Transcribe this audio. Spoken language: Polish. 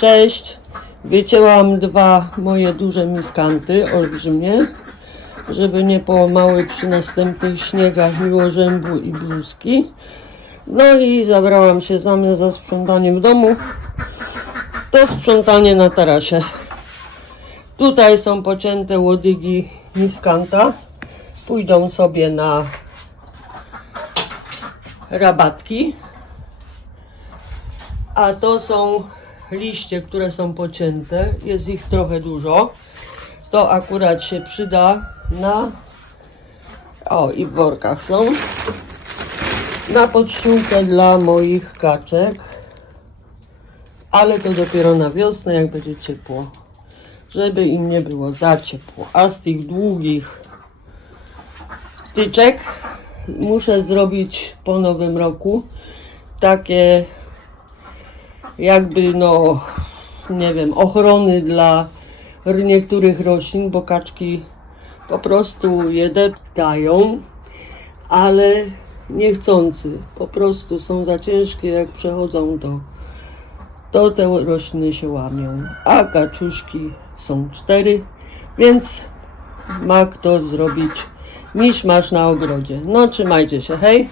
Cześć. Wycięłam dwa moje duże miskanty, olbrzymie, żeby nie połamały przy następnych śniegach miłożębu i brzuski. No i zabrałam się zamiast za sprzątaniem domu, to sprzątanie na tarasie. Tutaj są pocięte łodygi miskanta. Pójdą sobie na rabatki. A to są liście, które są pocięte. Jest ich trochę dużo. To akurat się przyda na. O, i w workach są. Na podściółkę dla moich kaczek. Ale to dopiero na wiosnę, jak będzie ciepło. Żeby im nie było za ciepło. A z tych długich tyczek muszę zrobić po nowym roku takie jakby no nie wiem, ochrony dla niektórych roślin, bo kaczki po prostu je deptają, ale niechcący. Po prostu są za ciężkie, jak przechodzą to, to te rośliny się łamią. A kaczuszki są cztery, więc ma kto zrobić niż masz na ogrodzie. No trzymajcie się, hej!